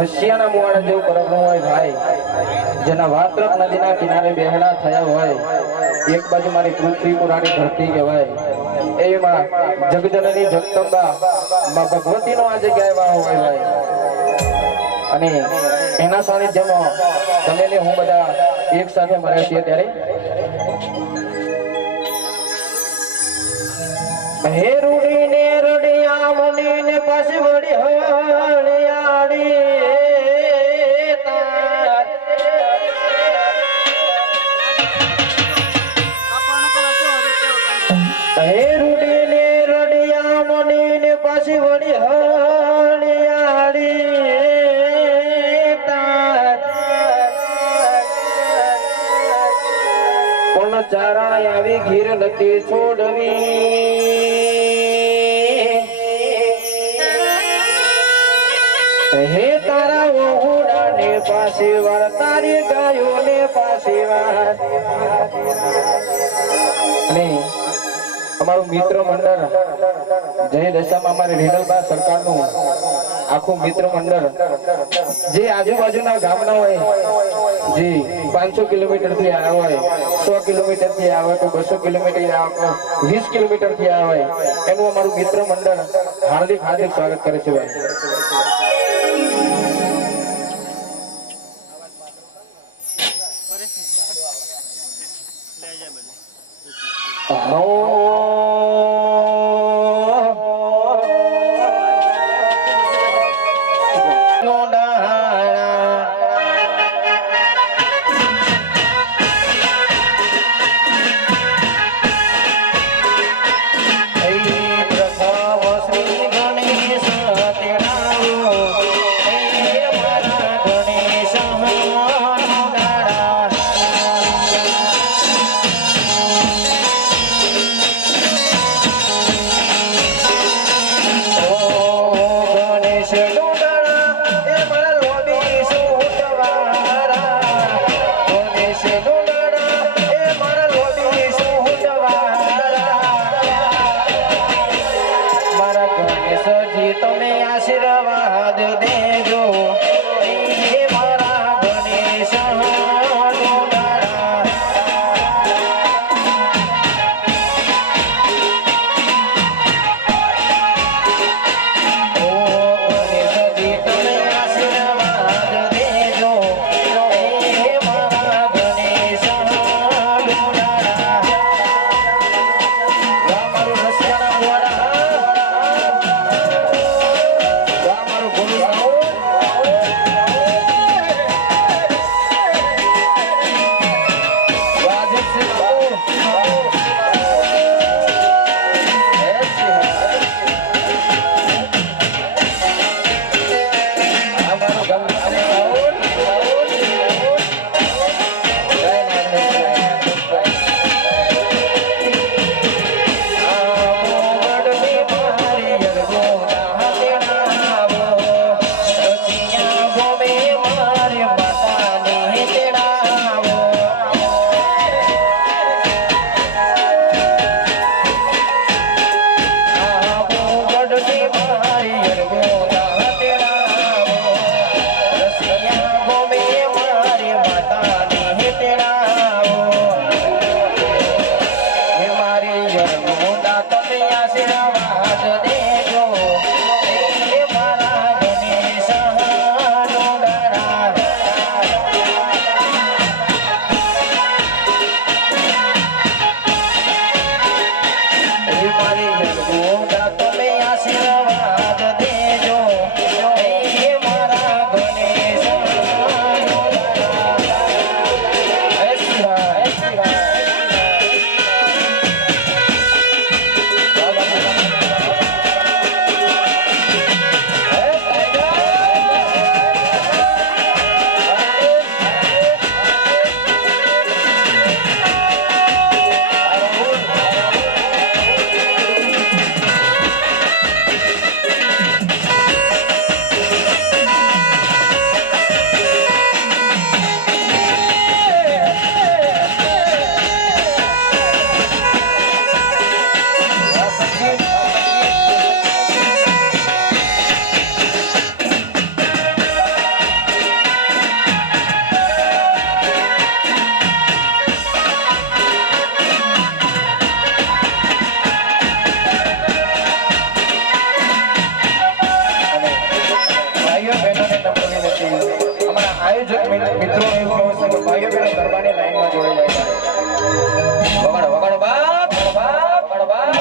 રશિયાના મુવાડા જેવું પરગણું હોય ભાઈ, જેના વાત્રક નદીના કિનારે બેહડા થયા હોય, એક બાજુ મારી પૃથ્વી પુરાણી ધરતી કહેવાય, એમાં જગજનની જગદંબા માં ભગવતીનો આ જગ્યાએ વાહ હોય ભાઈ. અને એના સાનિધ્યમાં તમે ને હું બધા એક સાથે મળ્યા છીએ ત્યારે હે રૂડી ને રડિયા મની ને પાછી વળી હળિયાળી હે રૂડી ને રડિયા મની ને પાછી વળી હળિયાળી પણ ચારણ આવી ઘીર નથી છોડવી. હે તારા વહુડા ને પાછી વાર, તારી ગાયો ને પાછી વાર. અમારું મિત્ર મંડળ જય દશામાં અમારે રેણલબા સરકારનું આખું મિત્ર મંડળ જે આજુબાજુના ગામના હોય, જે 500 કિલોમીટર થી આવ્યા હોય, 100 કિલોમીટર થી આવે તો 200 કિલોમીટર આવે, 20 કિલોમીટર થી આવે, એનું અમારું મિત્ર મંડળ હાર્દિક હાર્દિક સ્વાગત કરે છે ભાઈ. મિત્રો એવું કહું છું કે ભાઈઓ બહેનો ગરબાની લાઈનમાં જોડાઈ જાય. વગાડો વગાડો બાપ બાપ બાપ.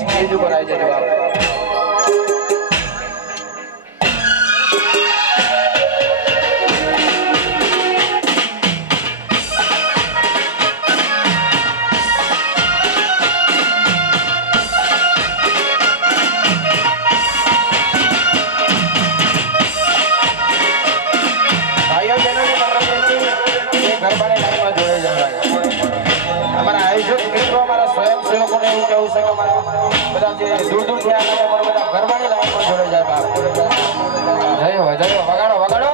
સ્ટેજ ઉપર આવી જજો બાપ. સ્વયંસેવકોને એવું કહેવું છે કે બધા જે દૂર દૂરથી આવ્યા બધા ગરબાની લાઈનમાં જોડાઈ જાય બાપ. જય હો વગાડો વગાડો.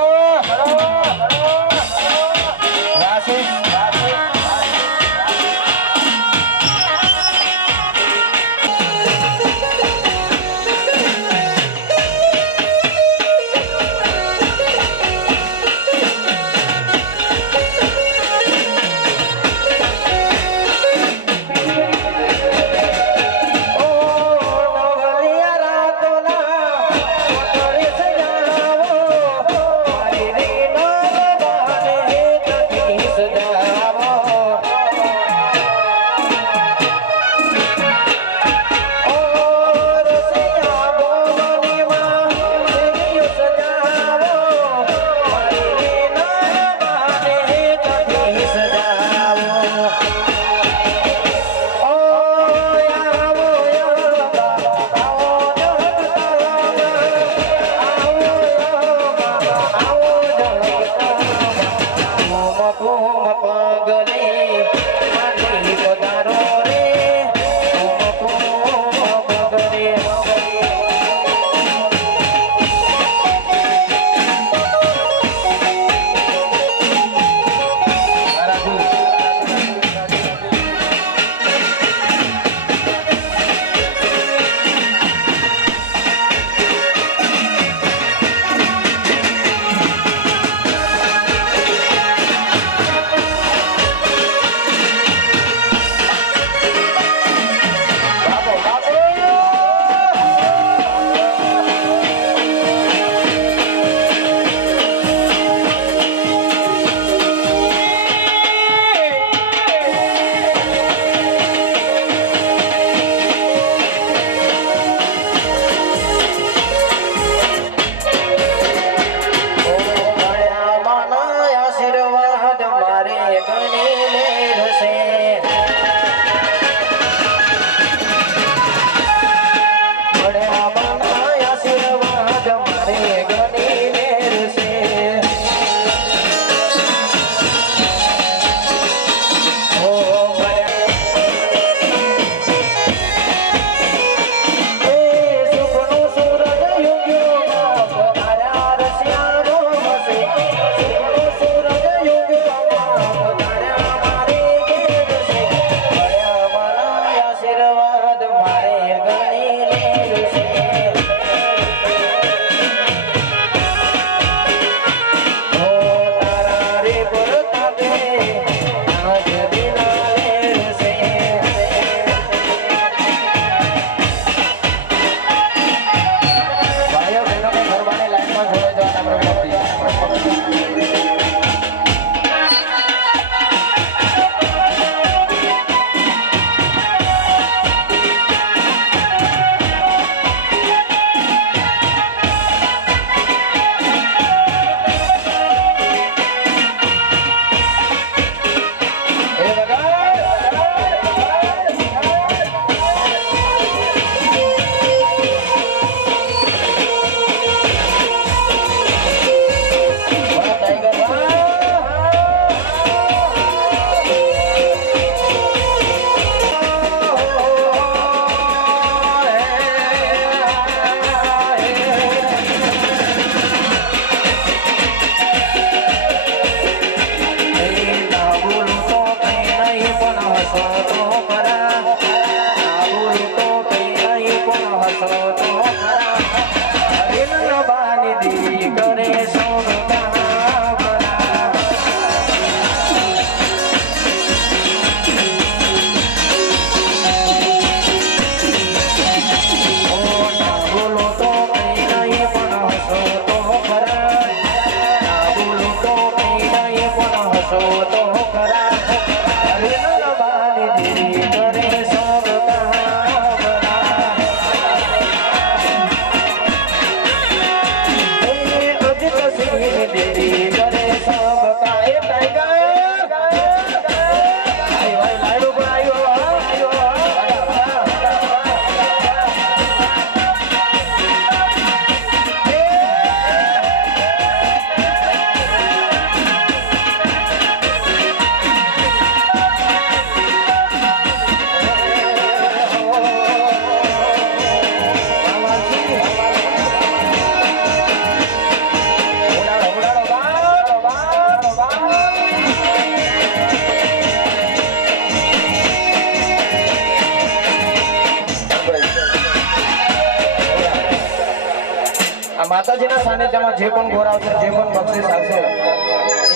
માતાજીના સાનિધ્યમાં જે પણ ગોર આવશે, જે પણ બક્ષિસ આવશે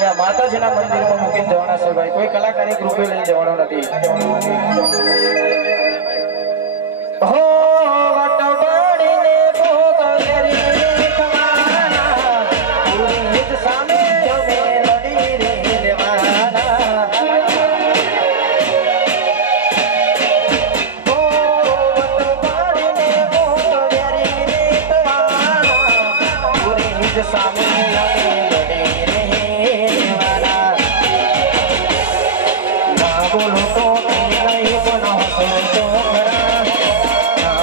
એ આ માતાજીના મંદિરમાં મૂકીને જવાના છે ભાઈ. કોઈ કલાકારી રૂપે લઈને જવાનો નથી. હો વટવાડીને ભોગવેરી કમાના પુરીત સામે અમે લડી રે દેવાના. હો વટવાડીને ભોગવેરી કમાના પુરીત સામે અમે લડી રે દેવાના. ના બોલો તો નહીં પણ હસો તો ખરા.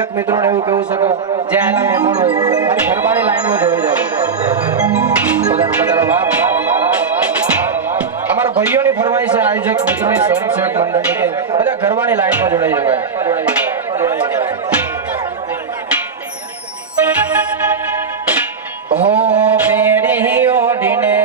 આયોજક મિત્રોને એવું કહેવું છે કે જે આના મહેમાન હોય અને ગરબાની લાઈનમાં જોઈ જાય વાહ અમારા ભાઈઓની ફરમાઈશ છે આયોજક મિત્રોની સ્વયંસેવક મંડળની કે બધા ગરબાની લાઈનમાં જોડાઈ જવાય હો મેરી ઓડીને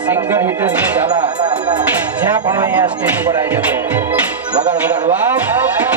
સિંગર હિતેશ ઝાલા જ્યાં પણ અહીંયા સ્ટેજ ઉપર આવી જતો વગાડ વગાડ વાહ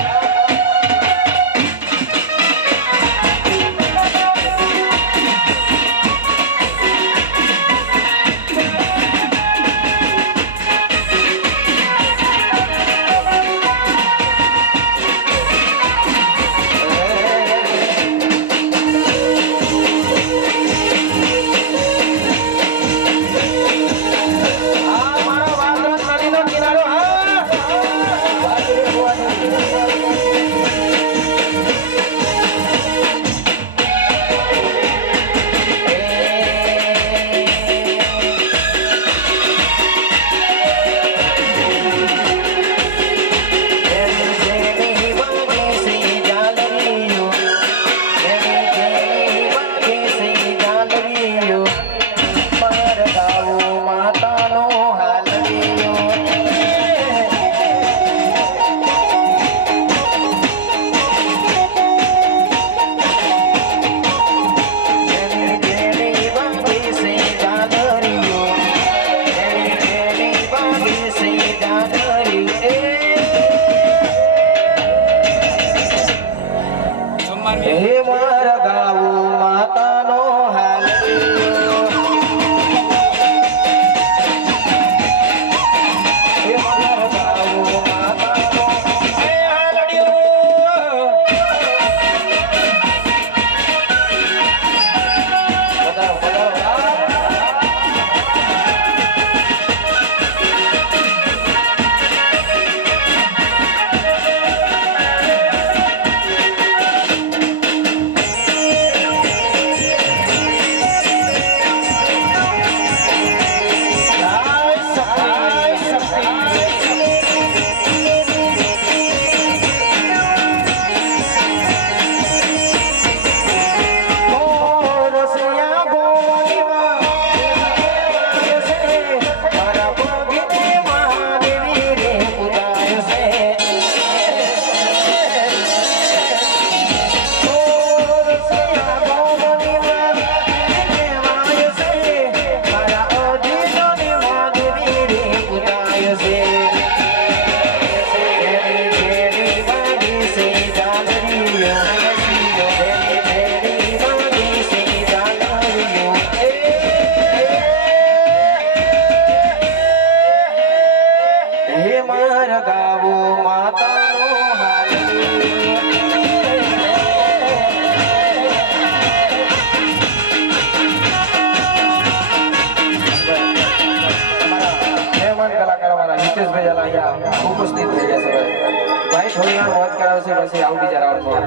થોડી વાર મોજ કરાવશે પછી આવું બીજા રાઉન્ડમાં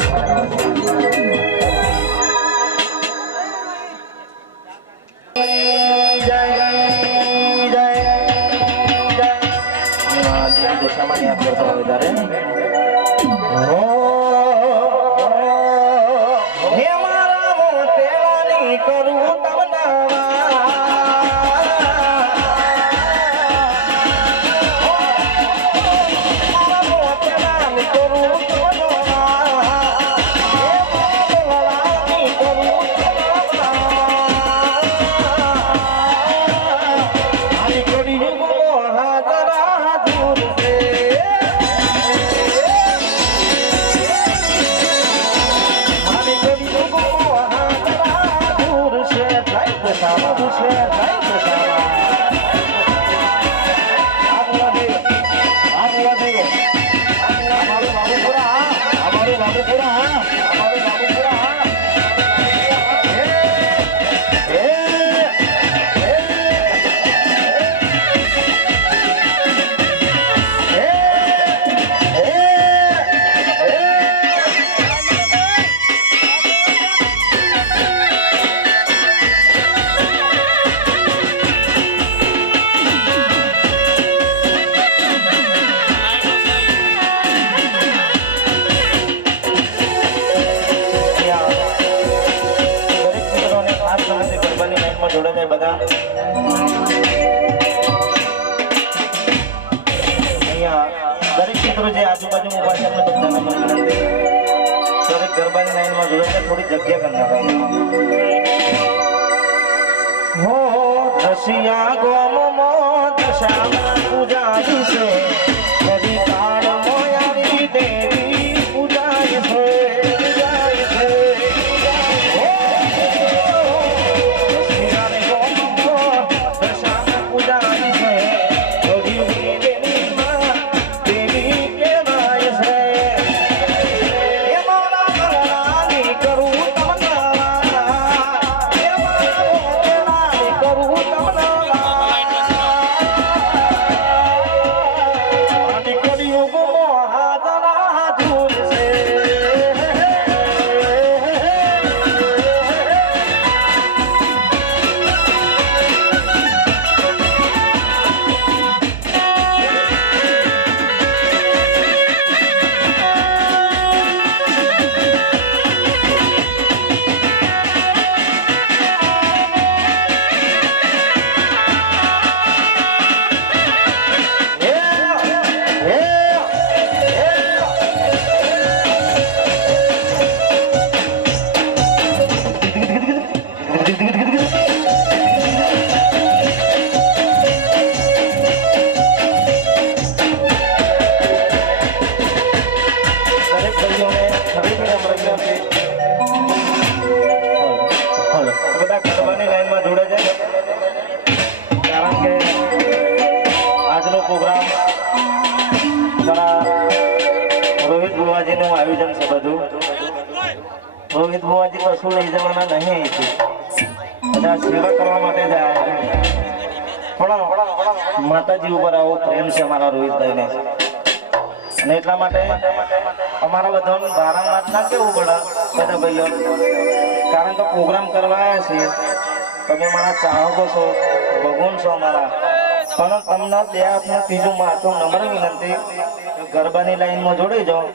દશામાં યાદ કરતો હોય ત્યારે હે મારા મોતેવાની કરું દરેક મિત્રો જે આજુબાજુ ઉભા છે બધાને વિનંતી દરેક ગરબાની લાઈનમાં જોડે થોડી જગ્યા કરી નાખો હો દશિયા ગોમો દશામાં પૂજાવી છે કદી કાળ મોયારી દેવી પૂજાય છે આયોજન છે બધું રોહિત બુવાજી કશું લઈ જવાના નહીં બધા સેવા કરવા માટે જાય પણ માતાજી ઉપર આવો પ્રેમ છે અમારા રોહિતભાઈને અને એટલા માટે અમારા બધાને વારંવાર ના કેવું પડે બધા ભાઈઓ કારણ કે પ્રોગ્રામ કરવા આવ્યા છીએ તમે મારા ચાહકો છો ભગવાન છો અમારા પણ તમને બે આપને ત્રીજું માથું નમ્ર વિનંતી ગરબાની લાઈનમાં જોડી જાઓ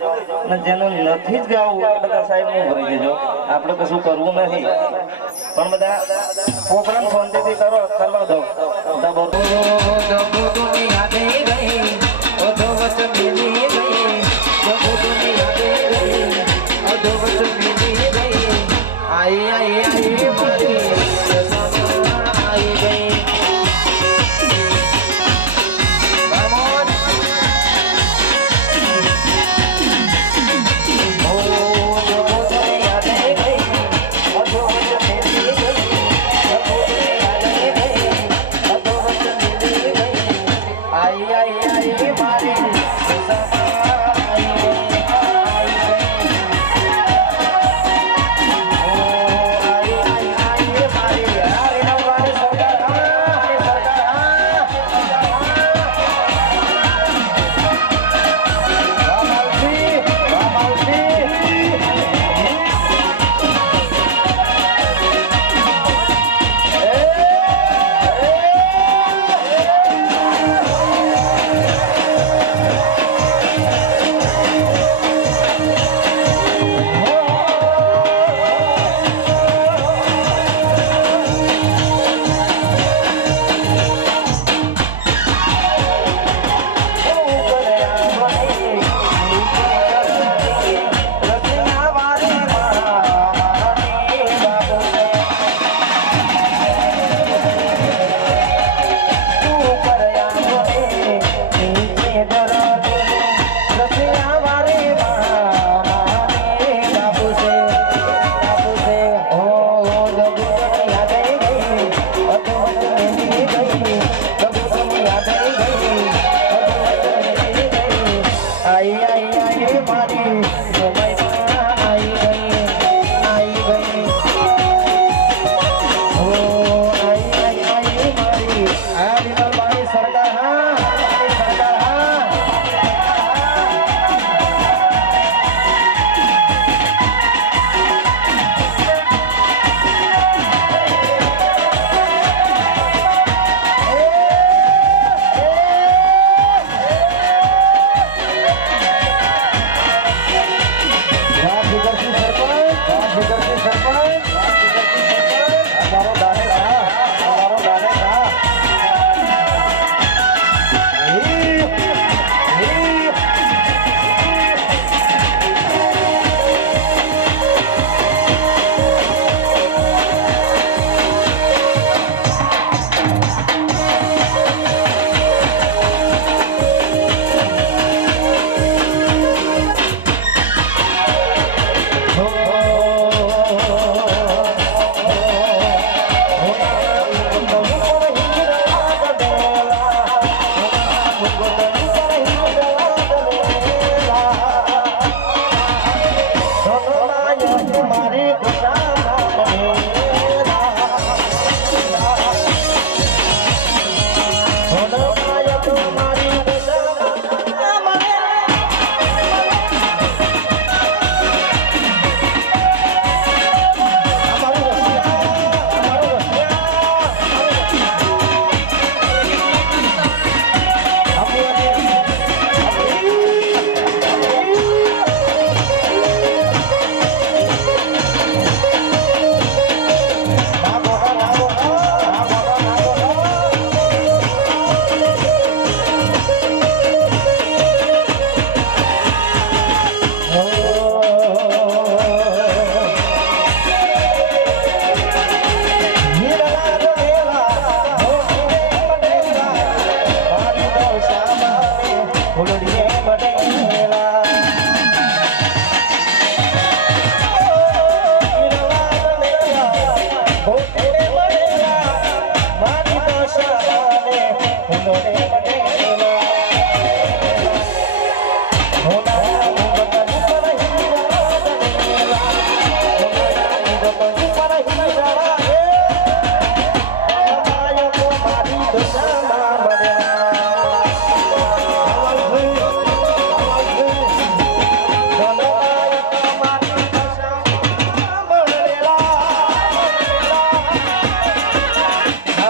અને જેનું નથી જ ગાવું બધા સાહેબ હું ભરી દેજો આપણે કશું કરવું નથી પણ બધા પ્રોગ્રામ શાંતિથી કરવા દો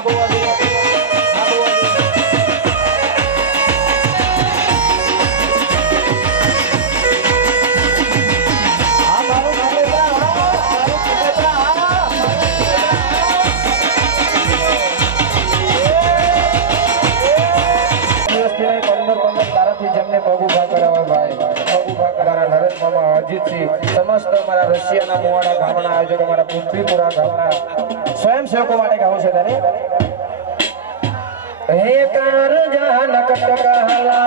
આબુવાદી समस्त हमारा रशिया मुवाड़ा गामना आयोजक हमारा पृथ्वीपुरा गामना स्वयं सेवकों माटे गाऊं छे तारे हे कार जान कटकाला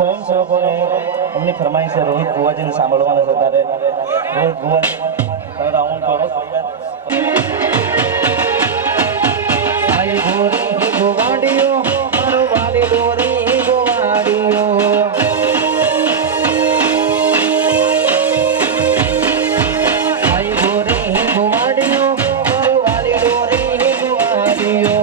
સ્વયંસેવકોને એમની ફરમાઈશ છે રોહિત ગુવાજીને સાંભળવાના છે તારે રોહિત ગુવાજી રાઉન્ડ કરો આઈ ગોરી ગોવાડીઓ મારો વાલી ગોરી ગોવાડીઓ આઈ ગોરી ગોવાડીઓ મારો વાલી ગોરી ગોવાડીઓ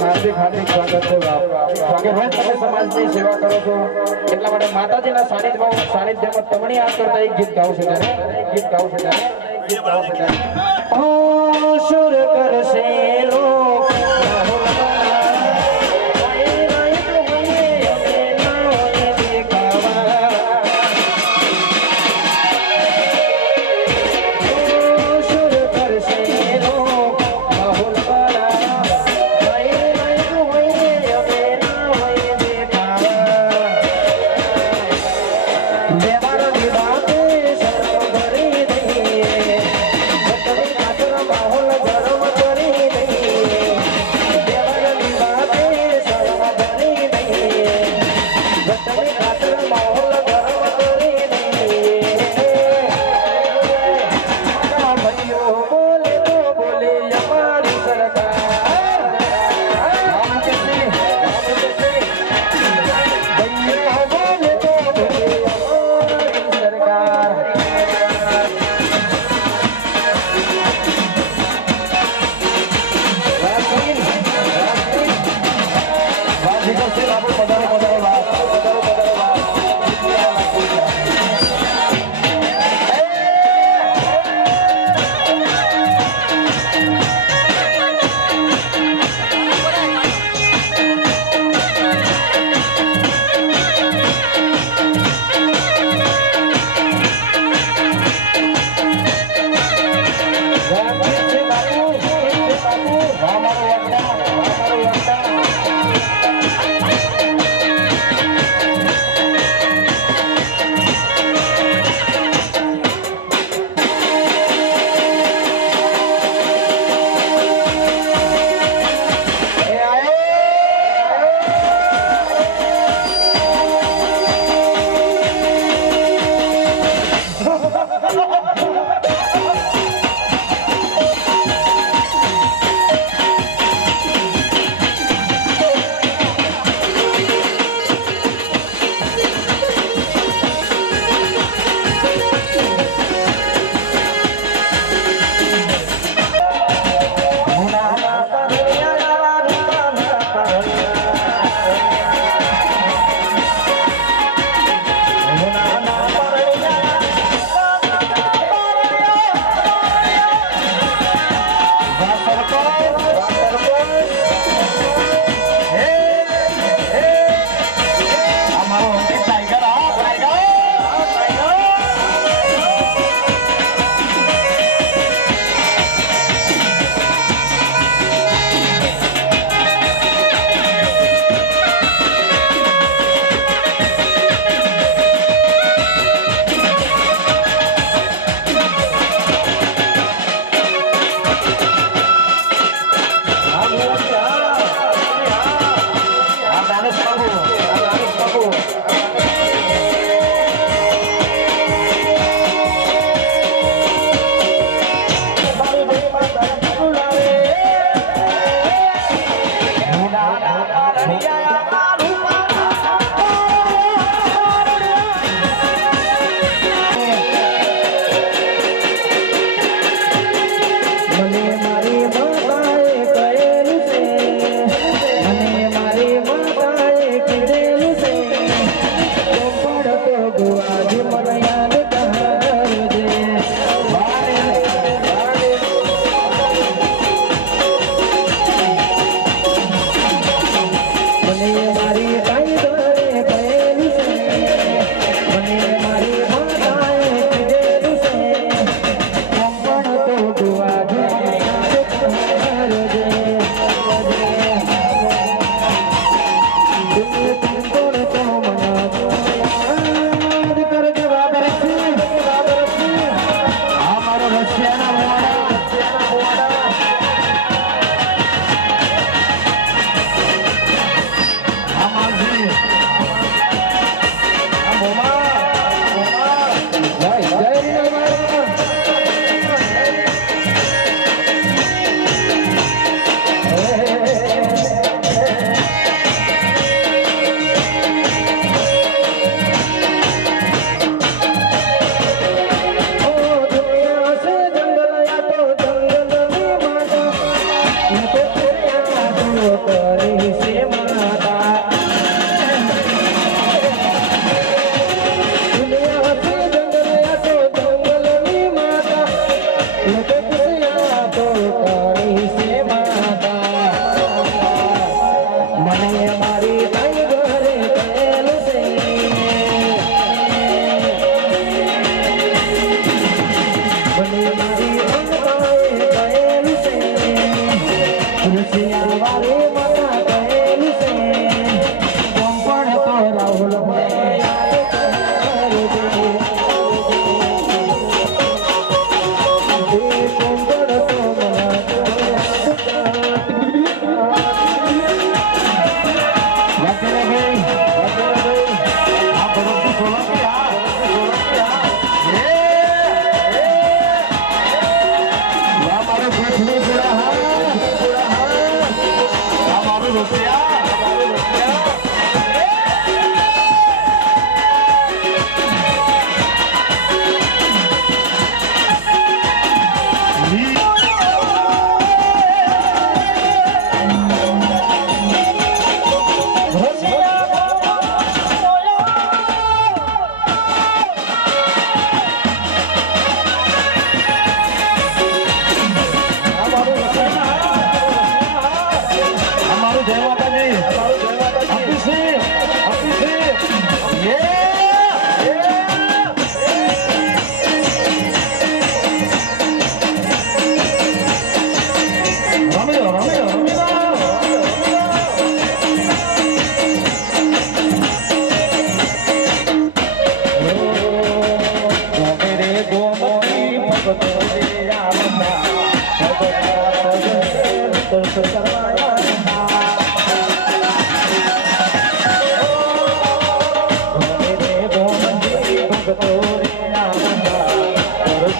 હાર્दिक हार्दिक स्वागत है। કે રોજ તમે સમાજની સેવા કરો છો એટલા માટે માતાજીના સાનિધ્યમાં તમણી આ કરતા એક ગીત ગાવું છે ઓ સુર કરશે લોક માહોલ ગરમ કરી દઈએ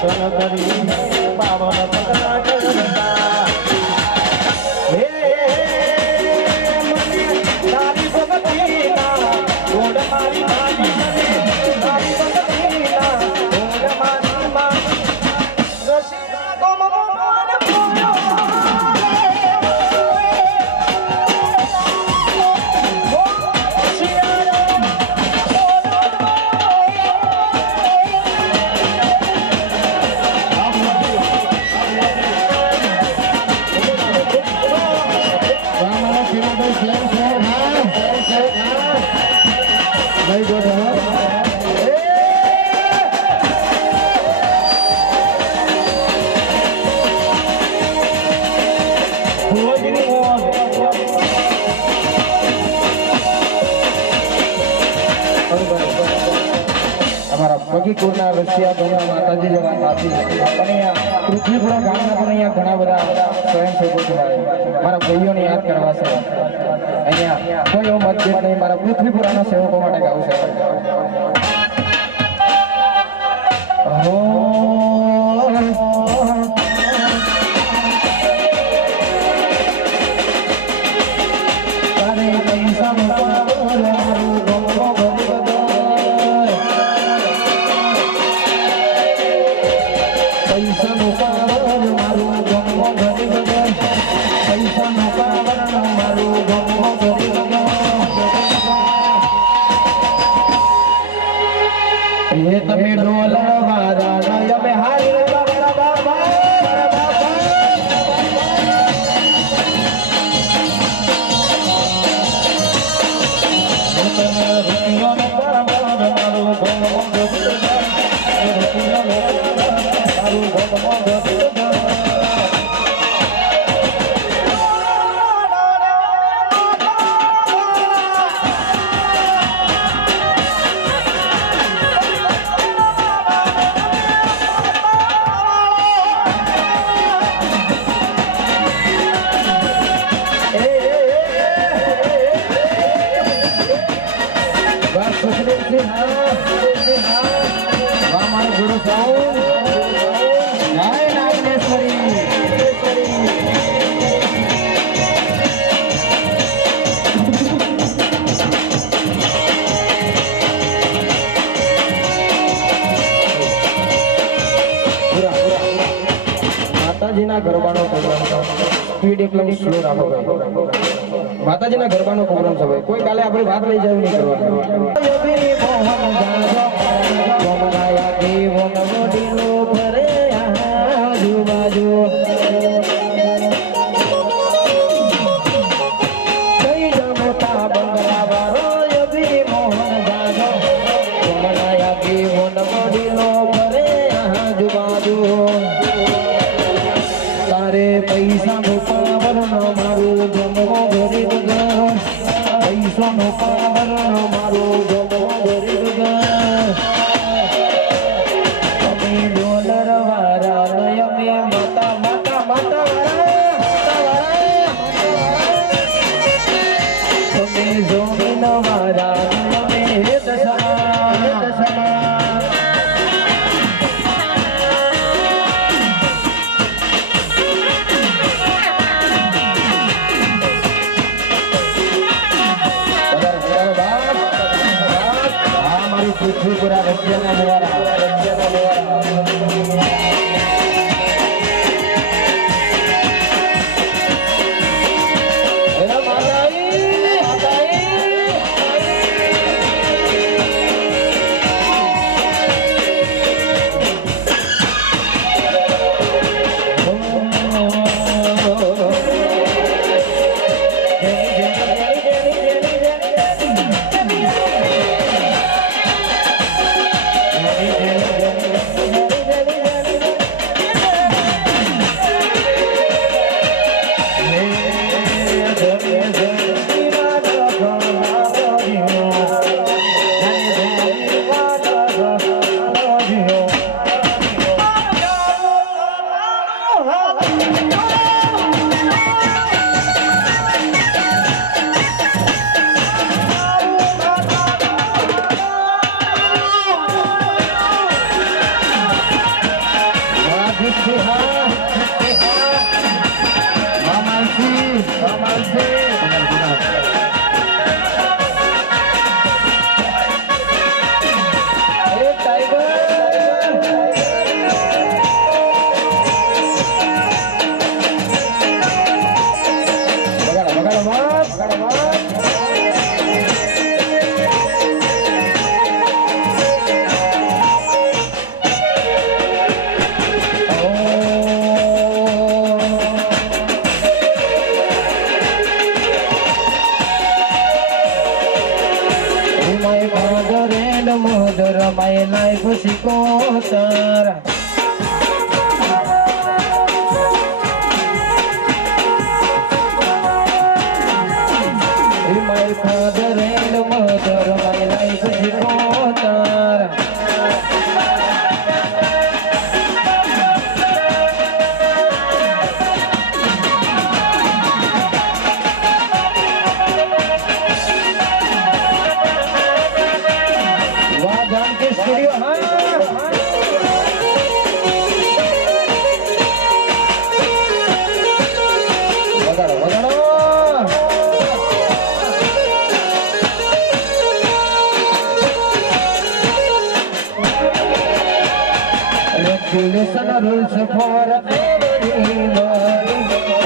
દર્શન કરી પાવન પગલા ચરણતા હે મને તારી ભક્તિના ગોડ મારી મારી મને તારી ભક્તિના ગોડ મારી મારી રસિકા ગમ મન પોયો બગીપુરના રશિયા ગામના માતાજી જેવા સાથી અને અહીંયા પૃથ્વીપુરા ગામના પણ અહીંયા ઘણા બધા સ્વયંસેવકો છે મારા ભાઈઓને યાદ કરવા છે અહીંયા કોઈ એવો મતભેદ નહીં મારા પૃથ્વીપુરાના સેવકો માટે ગાવું છે તમે ડોલ વારા અમે હારી માતાજીના ગરબાનો પ્રોગ્રામ સ્પીડ એકદમ સ્લો રાખો ભાઈ માતાજીના ગરબાનો પ્રોગ્રામ છે ભાઈ કોઈ કાલે આપણે વાત લઈ જવું નહીં પૈસા નો પાવર નો મારું ગમો ગરીબ ઘર પૈસા નો પાવર નો મારું ગમો ગરીબ ઘર તમે ડોલર વાળા નય મે માતા માતા માતા વાળા તમે જમીન વાળા નય મે દશા પૃથ્વીપુરા રજ્યના નિવારા mother my life Sikotar my father and mother my life Sikotar studio હા વગાડો વગાડો Regulation rules for everybody.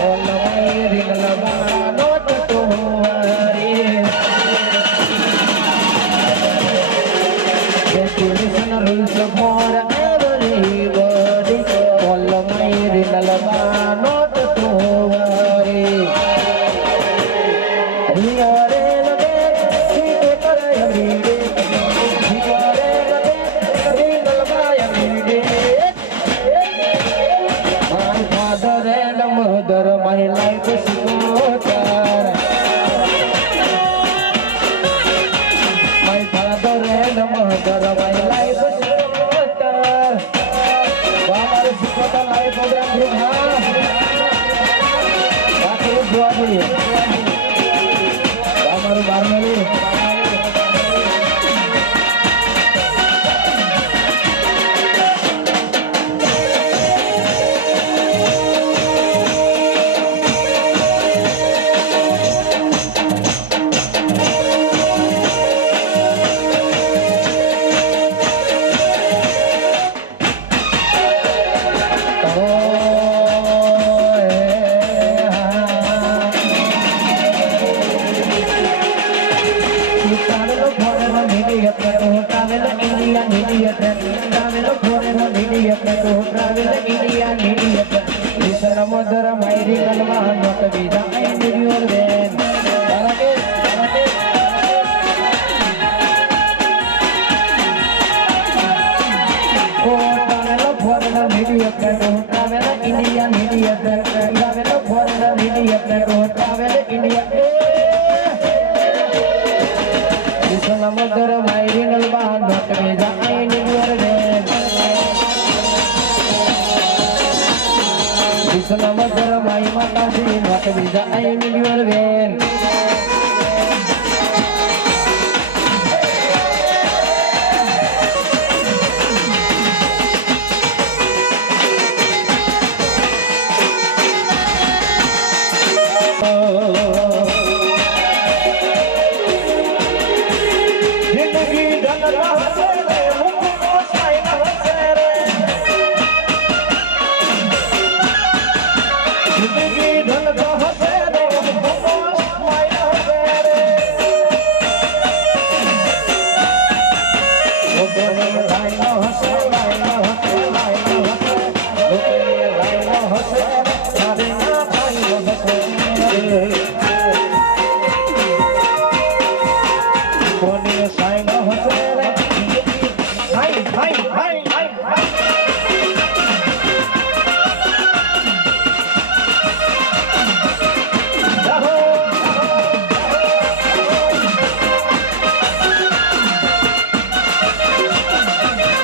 All my ring lava not to worry. Regulation rules for everybody. All my ring lava not to worry. We are in a bed, we take every day. We are in a bed, ring lava every day. My father and mother, my life is sikotar. My father and mother, my life is sikotar. Bamar sikotar life of them group ha. Baaki dua dulu. Bamar barmeli. Mother, my real man, not to be the end of your van. Indian idiot, travel for the idiot, travel India. This is a mother, my real man, not to be the end of your van. This is a mother, my mother, not to be the end of your van.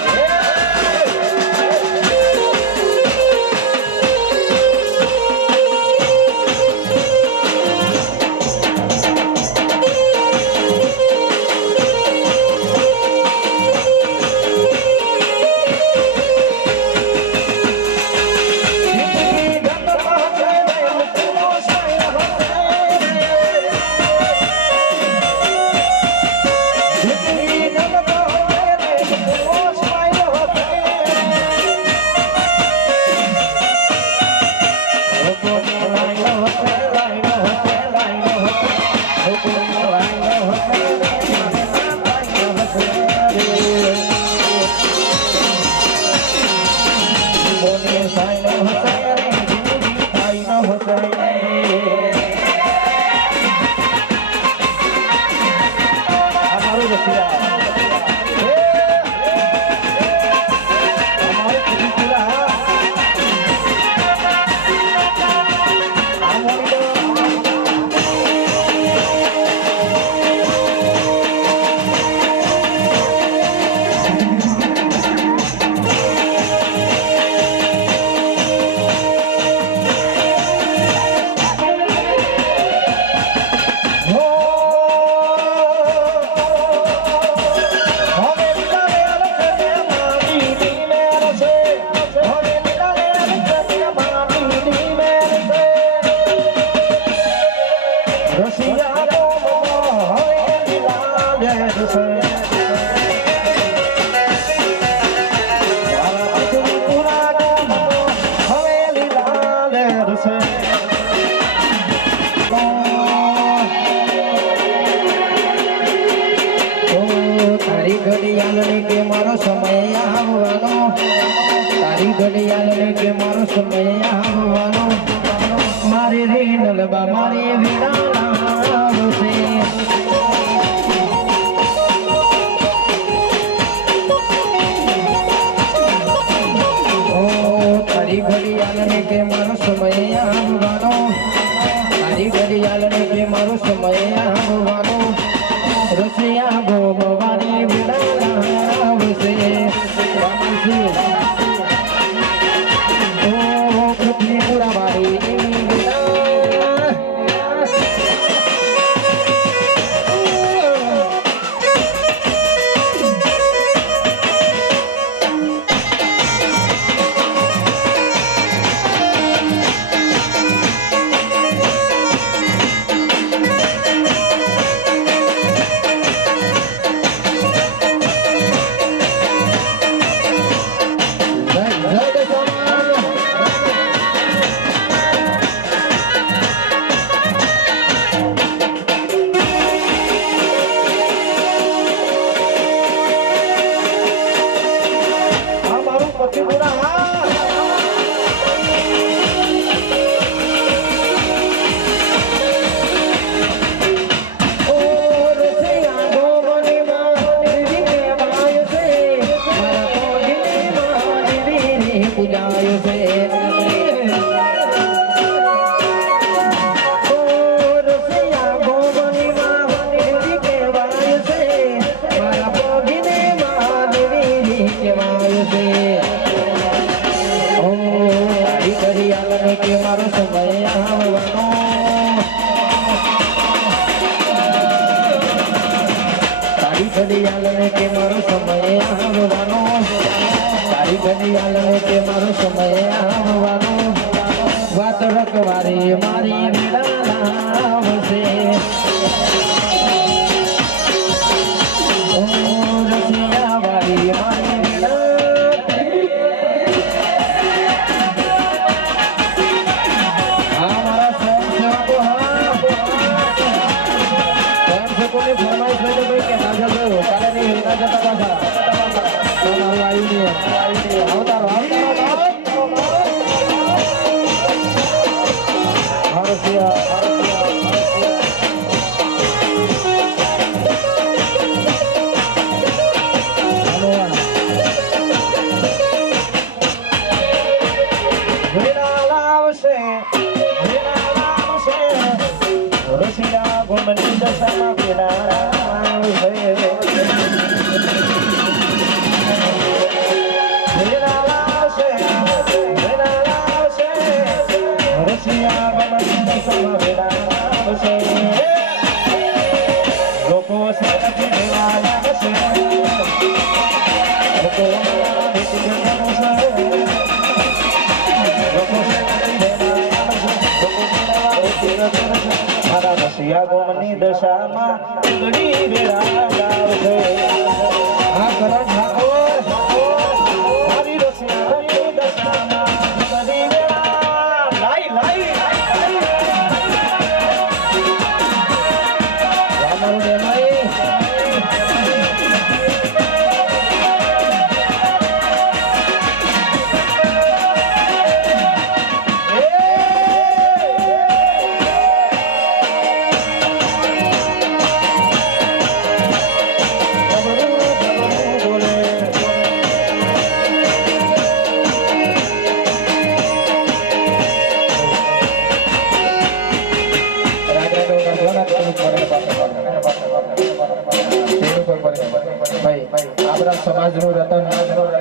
Yeah. ઘડિયાળને કે મારો સમય આવવાનો તારી ઘડિયાળને કે મારો સમય આવવાનો મારી રે નલબા મારી વેળા આવશે તારી ઘડિયાળને કે મારો સમય આવવાનો તારી ઘડિયાળને કે મારો સમય આવવાનો રસિયા ગોમવાની વેળા આવશે ઓ પૃથ્વી પુરાવાળી એવી વેળા ઘડિયાળને કે મારો સમય આવવાનો તારી ઘડિયાળને કે મારો સમય આવવાનો વાત રખવારી મારી વેળા આવશે ઓ રસિયા વાળી મારી વેળા હા મારા સ્વયંસેવકો હા સ્વયંસેવકોની ફરમાઈશ હોય તો ભાઈ કે ના જતો કાલે નહીં ના જતા પાછા તમારું આવ્યું નહીં આવતારો ગોમની દશામાં ઘડી વેળા આવશે આ કરણ ઠાકોર મારી રસિયાની દશામાં ઘડી વેળા લાઈ રામારું દેમાઈ સમાજનું રતન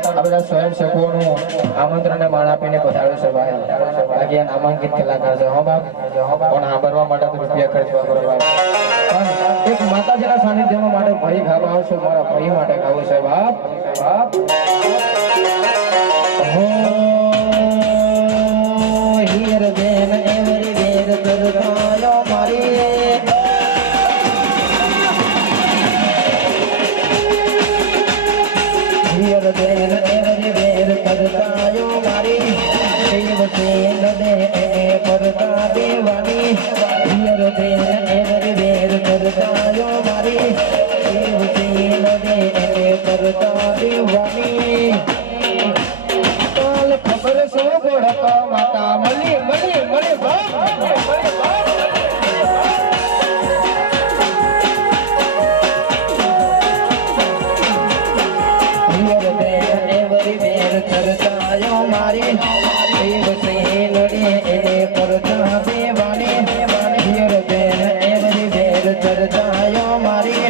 આ બધા સ્વયંસેવકોનું આમંત્રણને માણ આપીને પધાર્યો છે ભાઈ બાકી નામાંકિત કલાકાર છે હો બાપ પણ સાંભળવા માટે તો રૂપિયા ખર્ચવા કરો બાપ એક માતાજીના સાનિધ્યમાં માટે ભાઈ ગાવા આવશે મારા ભાઈ માટે ગાવું છે બાપ હો હીર બેન એવરી વેર કરતાયો મારી બેન એવરી વેર કરતાયો મારી શિવ સેન દે કરતા દેવાની હિયર બેન એવરી વેર કરતાયો મારી શિવ સેન દે કરતા દેવાની કાલ ખબર શું ગોળક માતા મળી મળી મળી મારી દેવ સિંહ નડી એને કરતા દેવાની હિયર બેન એવરી બેર ચર્ચાયો મારી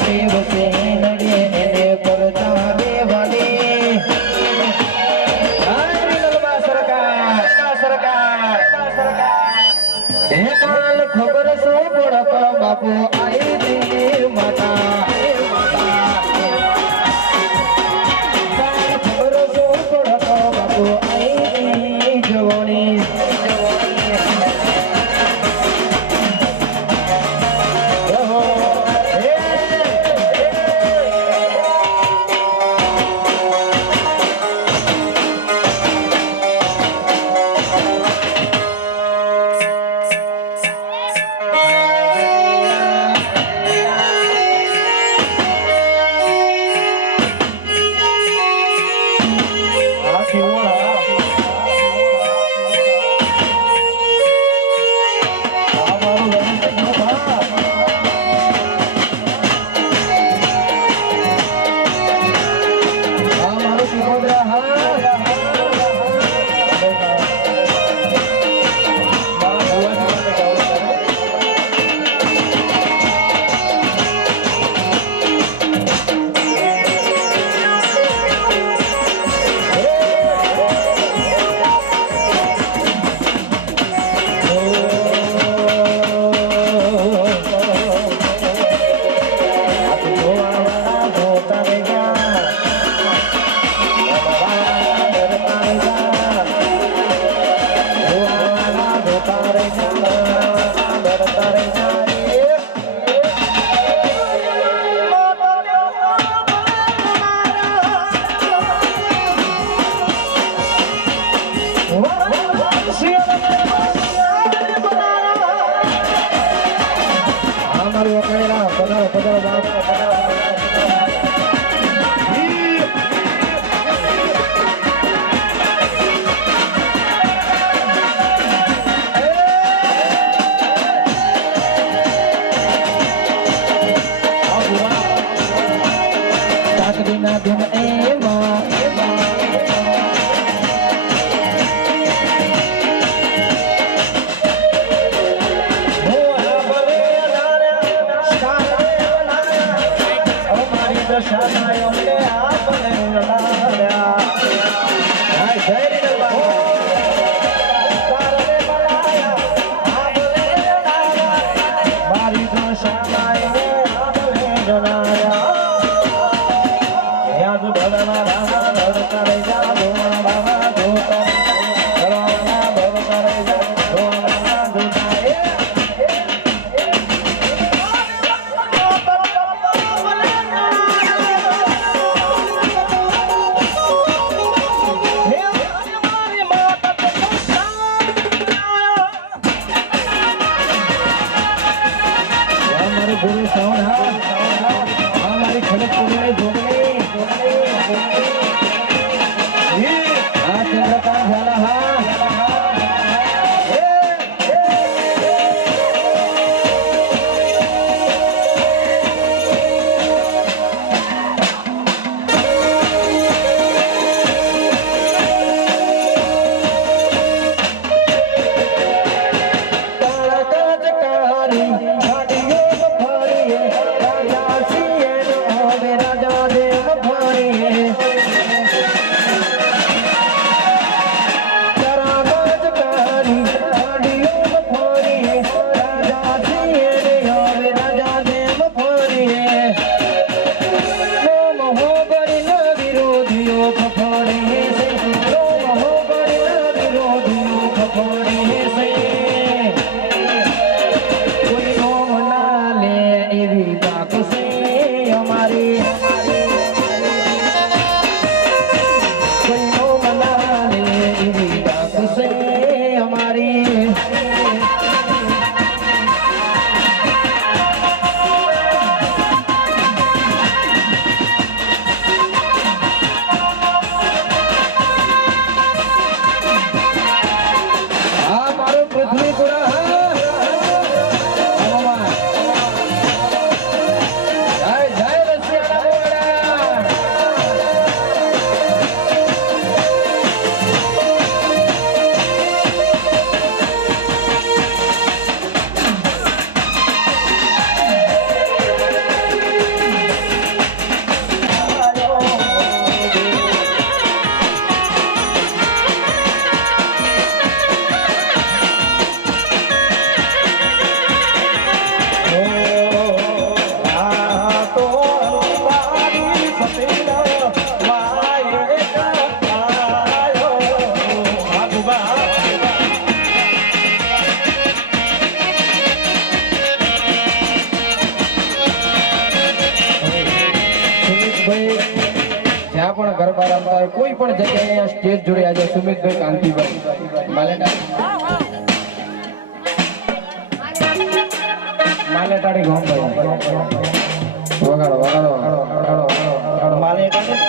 દેવ સિંહ નડી એને કરતા દેવાની કાલ ખબર શું પડક બાપુ આઈ દે માતા હમારી ખડક જ્યાં પણ ગરબા રમતા હોય કોઈ પણ જગ્યાએ અહીંયા સ્ટેજ જોડે આજે સુમિતભાઈ કાંતિભાઈ માલેટાડી ગોમભાઈ વગાડો વગાડો માલેટાડી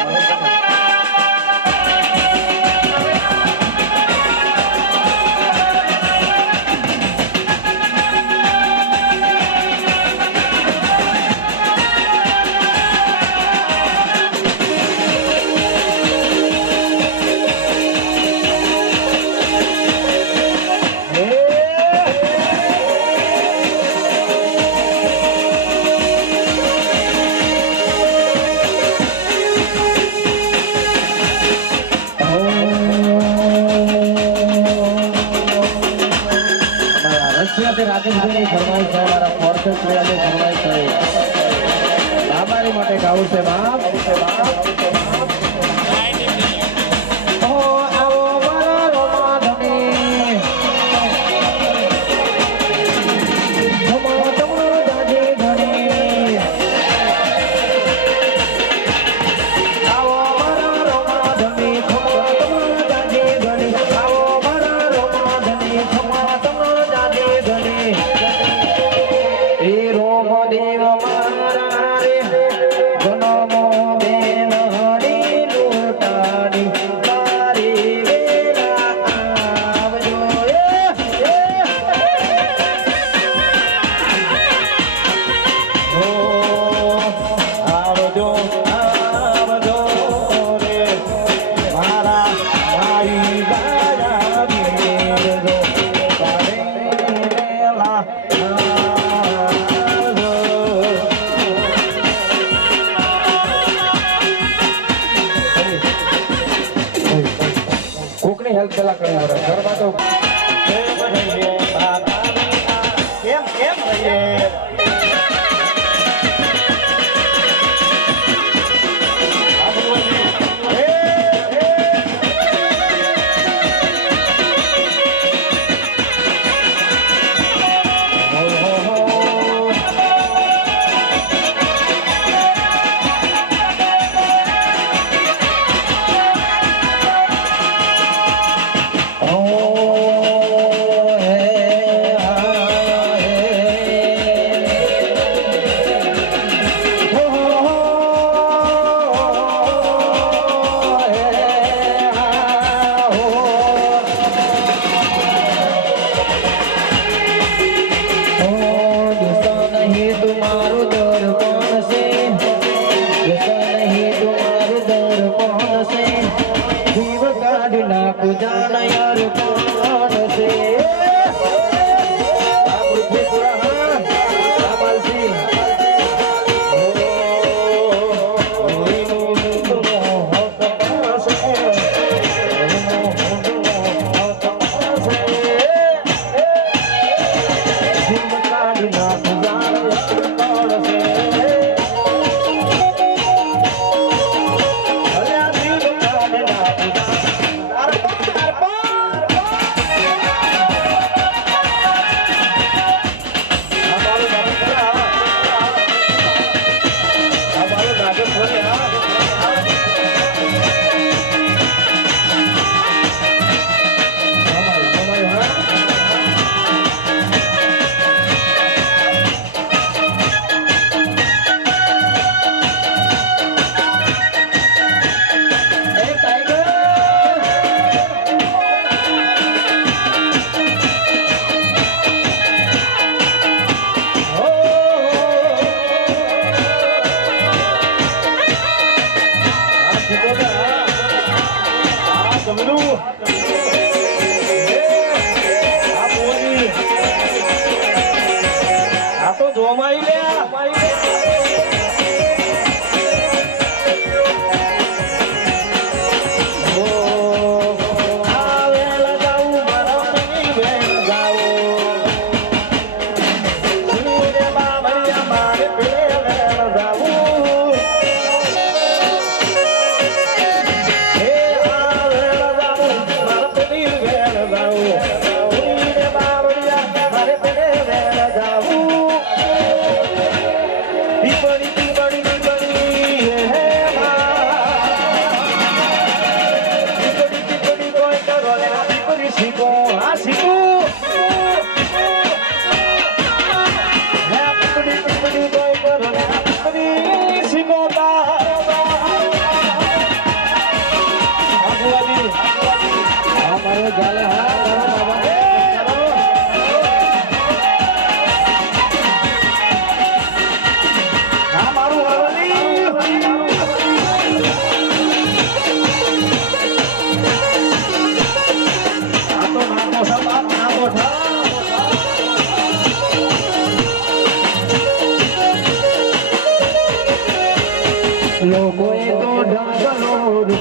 રાજેશભાઈની ફરમાઈશ છે મારા ફોર્સેસ પ્લેયરની ફરમાઈશ છે બાબારી માટે ગાવું છે બાપ હેલ્પ પેલા કરી પડે ગરબા તો કેમ રહીએ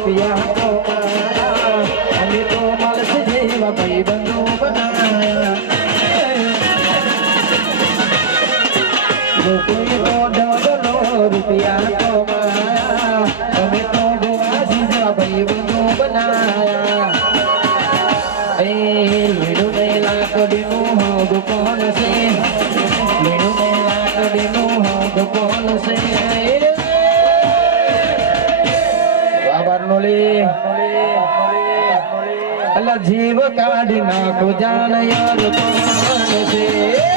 રૂપિયા તો માયા અમે તો માણસ જેવા ભાઈબંધો બનાયા લોકોએ તો ડબલો રૂપિયા તો માયા અમે તો ગોવા જેવા ભાઈબંધો બનાયા એ લીડું ને લાકડીનું હોગ કોણ છે લીડું ને લાકડીનું હોગ કોણ છે અલા જીવ કાઢી નાખો જાન યાર કોણ છે